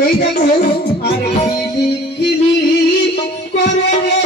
এই দেখো আর কিলি কিলি করে রে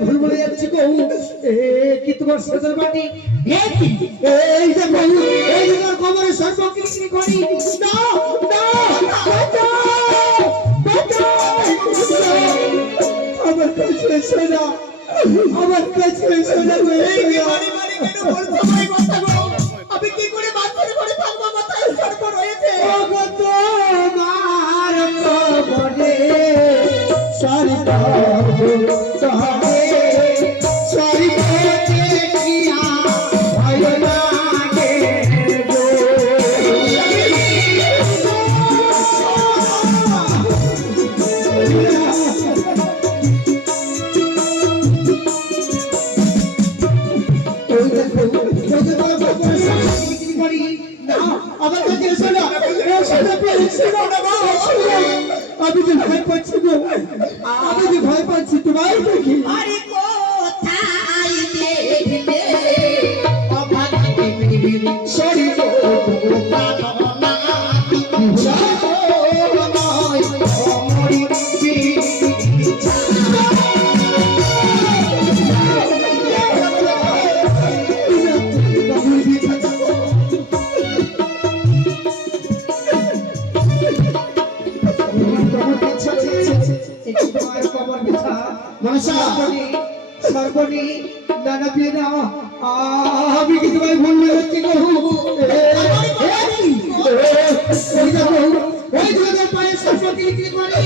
ভুল বলে যাচ্ছি গো কি তোমার সদর বাটি এই যে বহু এই যে তোমার কবরে সর্বকিছু করি আমার কাছে সোনা আমার কাছে সোনা আমি কি করে বাচ্চার ঘরে থাকবো মাথায় সর্ব রয়েছে তোমার কবরে সর্ব আমি ভয় পাচ্ছি তোমায় দেখি আরে কোথায় দেখলে সরি সর্বনি নানা পিনা আমি কি তোমায় ভুল হচ্ছে গো ওই দেখো ওই দুধের পায়ে সর্বনি কি করে